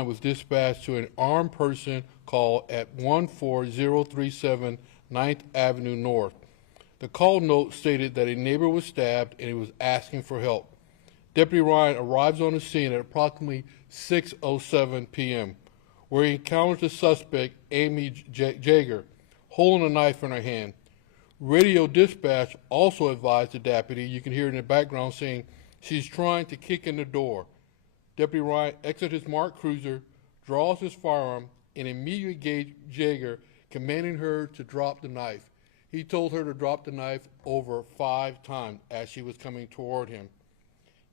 was dispatched to an armed person call at 14037 9th Avenue North. The call note stated that a neighbor was stabbed and he was asking for help. Deputy Ryan arrives on the scene at approximately 6:07 p.m., where he encounters the suspect, Amy Jaeger, holding a knife in her hand. Radio dispatch also advised the deputy, you can hear in the background saying, she's trying to kick in the door. Deputy Ryan exits his marked cruiser, draws his firearm, and immediately engaged Jaeger, commanding her to drop the knife. He told her to drop the knife over 5 times as she was coming toward him.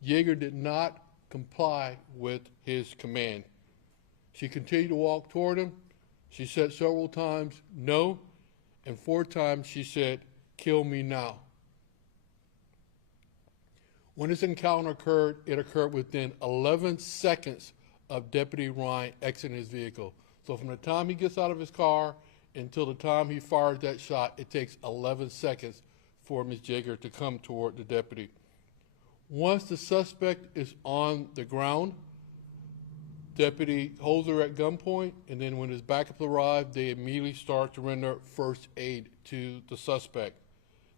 Jaeger did not comply with his command. She continued to walk toward him. She said several times, no, and 4 times she said, kill me now. When this encounter occurred, it occurred within 11 seconds of Deputy Ryan exiting his vehicle. So from the time he gets out of his car until the time he fires that shot, it takes 11 seconds for Ms. Jaeger to come toward the deputy. Once the suspect is on the ground, deputy holds her at gunpoint, and then when his backup arrives, they immediately start to render first aid to the suspect.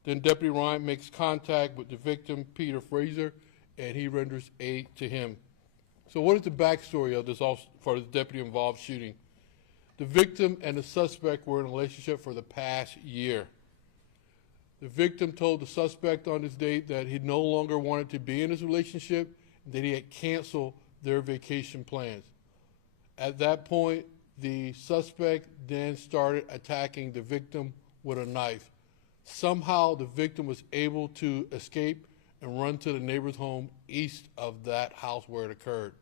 Then Deputy Ryan makes contact with the victim, Peter Fraser, and he renders aid to him. So what is the backstory of this for the deputy-involved shooting? The victim and the suspect were in a relationship for the past year. The victim told the suspect on this date that he no longer wanted to be in this relationship, and that he had canceled their vacation plans. At that point, the suspect then started attacking the victim with a knife. Somehow the victim was able to escape and run to the neighbor's home east of that house where it occurred.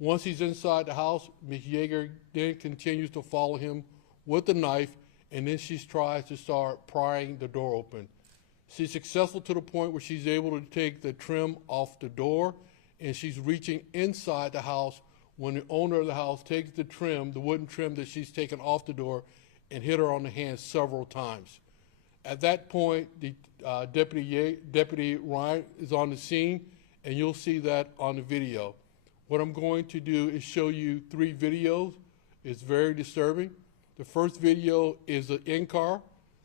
Once he's inside the house, Ms. Jaeger then continues to follow him with the knife, and then she tries to start prying the door open. She's successful to the point where she's able to take the trim off the door, and she's reaching inside the house when the owner of the house takes the trim, the wooden trim that she's taken off the door, and hit her on the hand several times. At that point, the Deputy Ryan is on the scene, and you'll see that on the video. What I'm going to do is show you 3 videos. It's very disturbing. The first video is the in-car.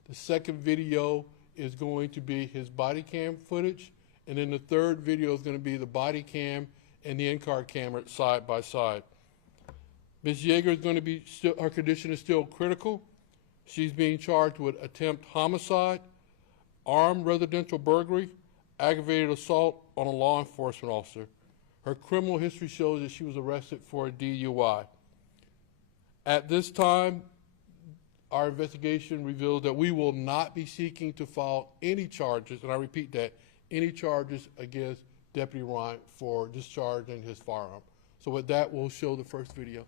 The second video is going to be his body cam footage. And then the third video is going to be the body cam and the in-car camera side by side. Ms. Jaeger is going to be, her condition is still critical. She's being charged with attempt homicide, armed residential burglary, aggravated assault on a law enforcement officer. Her criminal history shows that she was arrested for a DUI. At this time, our investigation reveals that we will not be seeking to file any charges, and I repeat that, any charges against Deputy Ryan for discharging his firearm. So with that, we'll show the first video.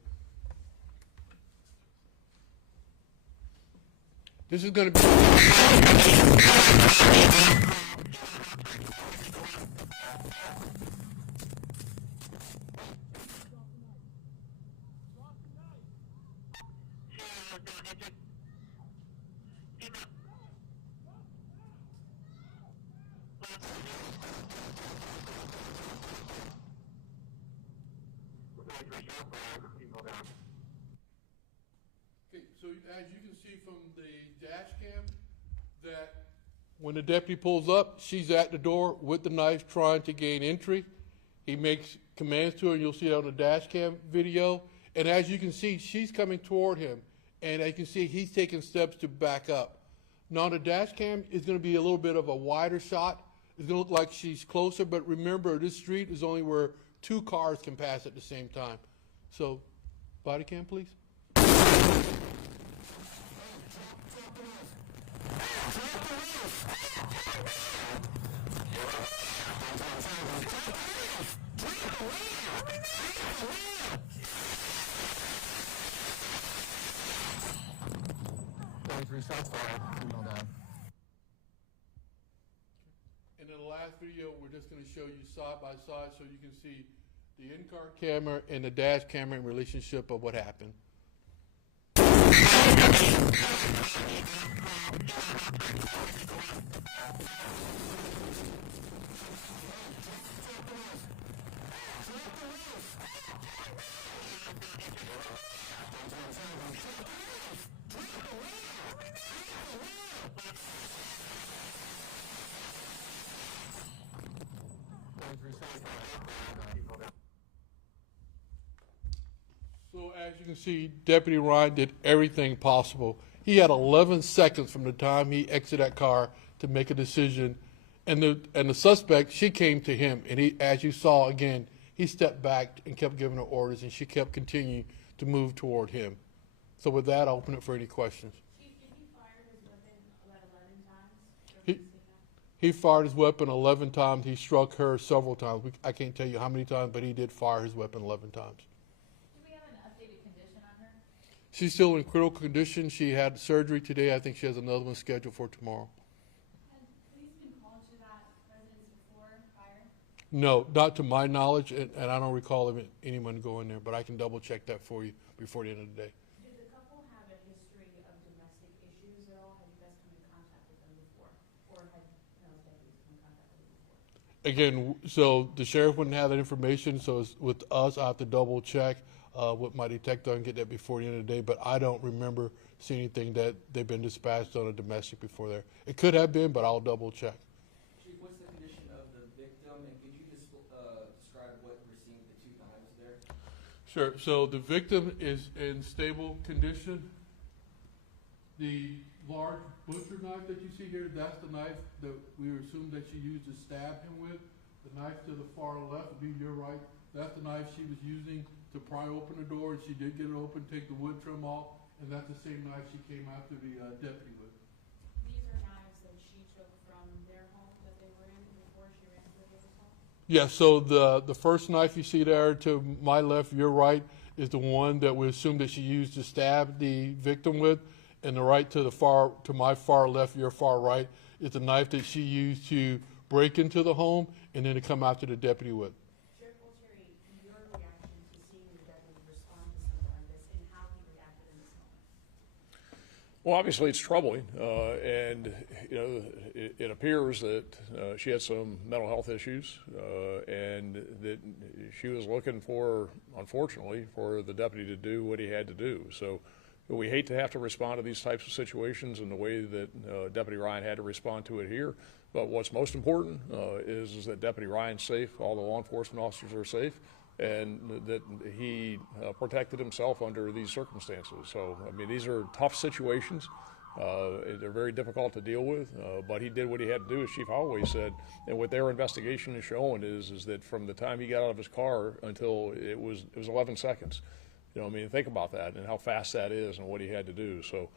This is going to be... Okay, so as you can see from the dash cam, that when the deputy pulls up, she's at the door with the knife trying to gain entry. He makes commands to her, and you'll see that on the dash cam video. And as you can see, she's coming toward him, and as you can see, he's taking steps to back up. Now the dash cam is going to be a little bit of a wider shot. It's going to look like she's closer, but remember, this street is only where 2 cars can pass at the same time. So, body cam, please. Shots fired. Down. And in the last video, we're just going to show you side by side so you can see the in-car camera and the dash camera in relationship of what happened. So as you can see, Deputy Ryan did everything possible. He had 11 seconds from the time he exited that car to make a decision, and the suspect, she came to him, and he, as you saw again, he stepped back and kept giving her orders, and she kept continuing to move toward him. So with that, I'll open it for any questions. Chief, did he fire his weapon about 11 times? He fired his weapon 11 times. He struck her several times. I can't tell you how many times, but he did fire his weapon 11 times. Do we have an updated condition on her? She's still in critical condition. She had surgery today. I think she has another one scheduled for tomorrow. Has police been called to that residence before fire? No, not to my knowledge, and I don't recall anyone going there, but I can double check that for you before the end of the day. Did the couple have a history of domestic issues at all? Have you guys come in contact with them before? Or have deputies come in contact with them before? Again, so the sheriff wouldn't have that information, so it's with us, I have to double check with my detective and get that before the end of the day, but I don't remember seeing anything that they've been dispatched on a domestic before there. It could have been, but I'll double check. Chief, what's the condition of the victim, and could you just describe what we're seeing with the two knives there? Sure, so the victim is in stable condition. The large butcher knife that you see here, that's the knife that we assume that she used to stab him with. The knife to the far left would be your right. That's the knife she was using to pry open the door, and she did get it open, take the wood trim off, and that's the same knife she came after the deputy with. These are knives that she took from their home that they were in before she ran to the neighbor's home? Yeah, so the first knife you see there to my left, your right, is the one that we assume that she used to stab the victim with, and the right to my far left, your far right, is the knife that she used to break into the home and then to come after the deputy with. Sheriff Volteri, your reaction to seeing your deputy respond to something like this and how he reacted in this moment? Well, obviously it's troubling, and it appears that she had some mental health issues, and that she was looking for, unfortunately, for the deputy to do what he had to do. So we hate to have to respond to these types of situations in the way that Deputy Ryan had to respond to it here. But what's most important is that Deputy Ryan's safe, all the law enforcement officers are safe, and that he protected himself under these circumstances. So, I mean, these are tough situations. They're very difficult to deal with, but he did what he had to do, as Chief Holloway said. And what their investigation is showing is that from the time he got out of his car until it was 11 seconds. I mean, think about that and how fast that is and what he had to do. So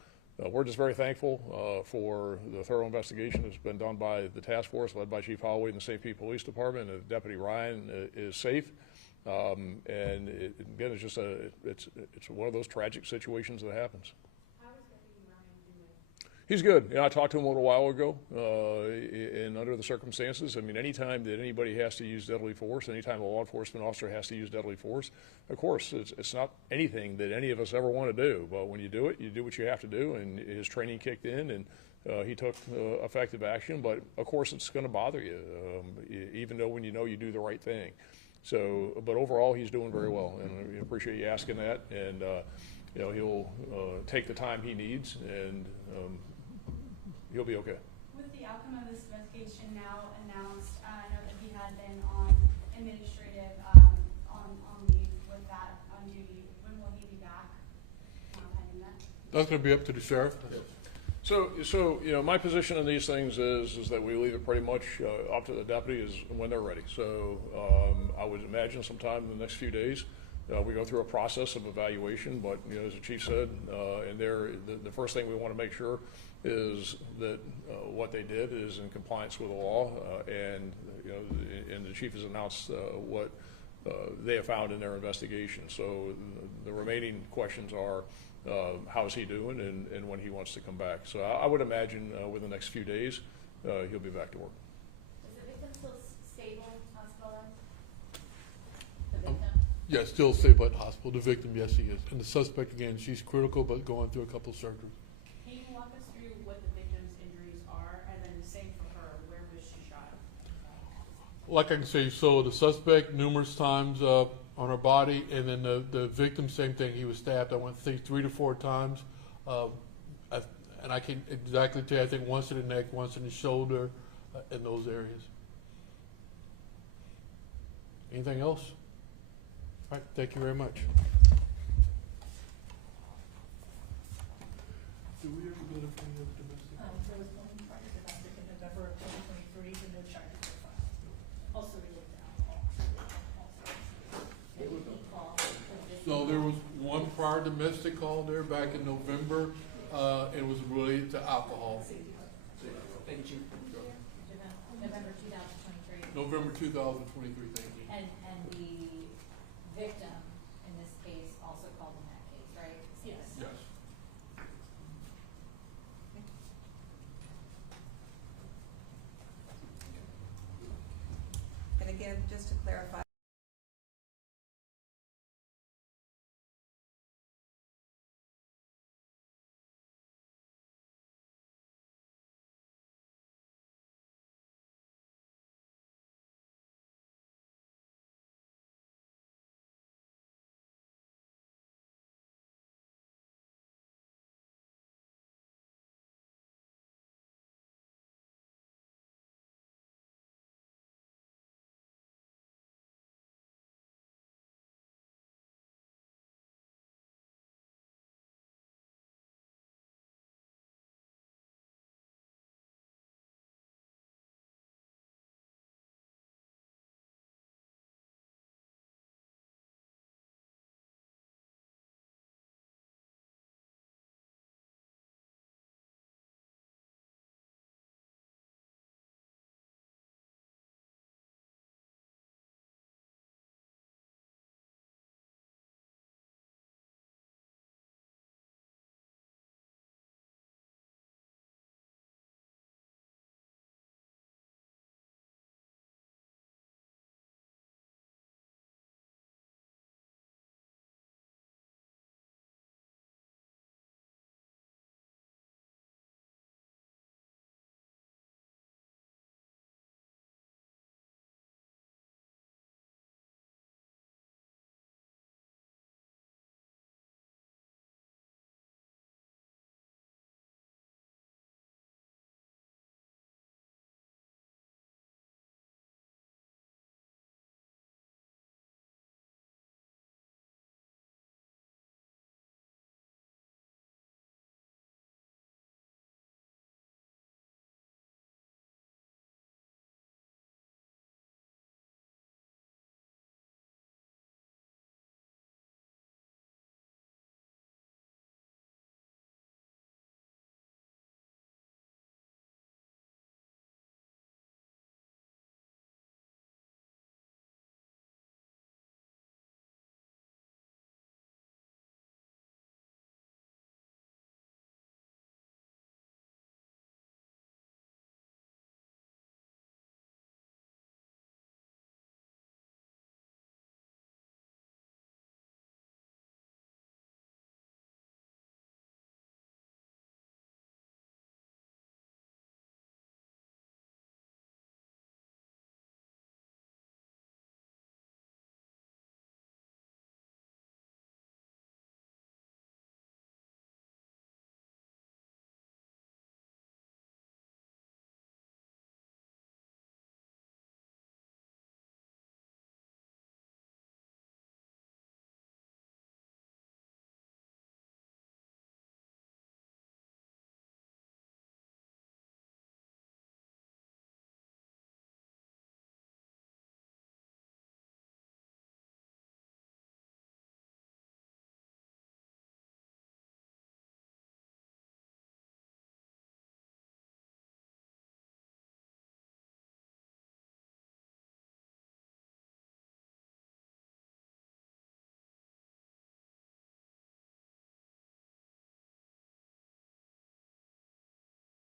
we're just very thankful for the thorough investigation that's been done by the task force led by Chief Holloway and the St. Pete Police Department. And Deputy Ryan is safe. And again, it's just it's one of those tragic situations that happens. How is Deputy Ryan doing? He's good. I talked to him a little while ago, and under the circumstances, I mean, anytime that anybody has to use deadly force, anytime a law enforcement officer has to use deadly force, of course, it's not anything that any of us ever want to do. But when you do it, you do what you have to do, and his training kicked in, and he took effective action. But of course, it's going to bother you, even though when you know you do the right thing. So, but overall, he's doing very well, and we appreciate you asking that. And he'll take the time he needs, and he'll be okay. With the outcome of this investigation now announced, I know that he had been on administrative on leave with that on duty. When will he be back? Pending that. That's going to be up to the sheriff. So my position on these things is that we leave it pretty much up to the deputies when they're ready. So I would imagine sometime in the next few days we go through a process of evaluation. But as the chief said, and the first thing we want to make sure is that what they did is in compliance with the law, and the chief has announced what they have found in their investigation. So the remaining questions are how is he doing and when he wants to come back. So I would imagine within the next few days he'll be back to work. Is the victim still stable, hospitalized? The victim? Yeah, still stable at hospital. The victim, yes, he is. And the suspect, again, she's critical, but going through a couple surgeries. Can you walk us through what the victim's injuries are, and then the same for her? Where was she shot? Like I can say, so the suspect numerous times on on her body, and then the victim, same thing. He was stabbed, I want to say 3 to 4 times. And I can exactly tell you, I think once in the neck, once in the shoulder, in those areas. Anything else? All right, thank you very much. Do we ever go to any other domestic? There was one prior to domestic in November of 2023, and no charges were filed. Also related to alcohol. So there was one prior domestic call there back in November, and it was related to alcohol. Thank you. November 2023. November 2023, thank you. And the victim in this case also called in that case, right? Yes. Yes. And again, just to clarify,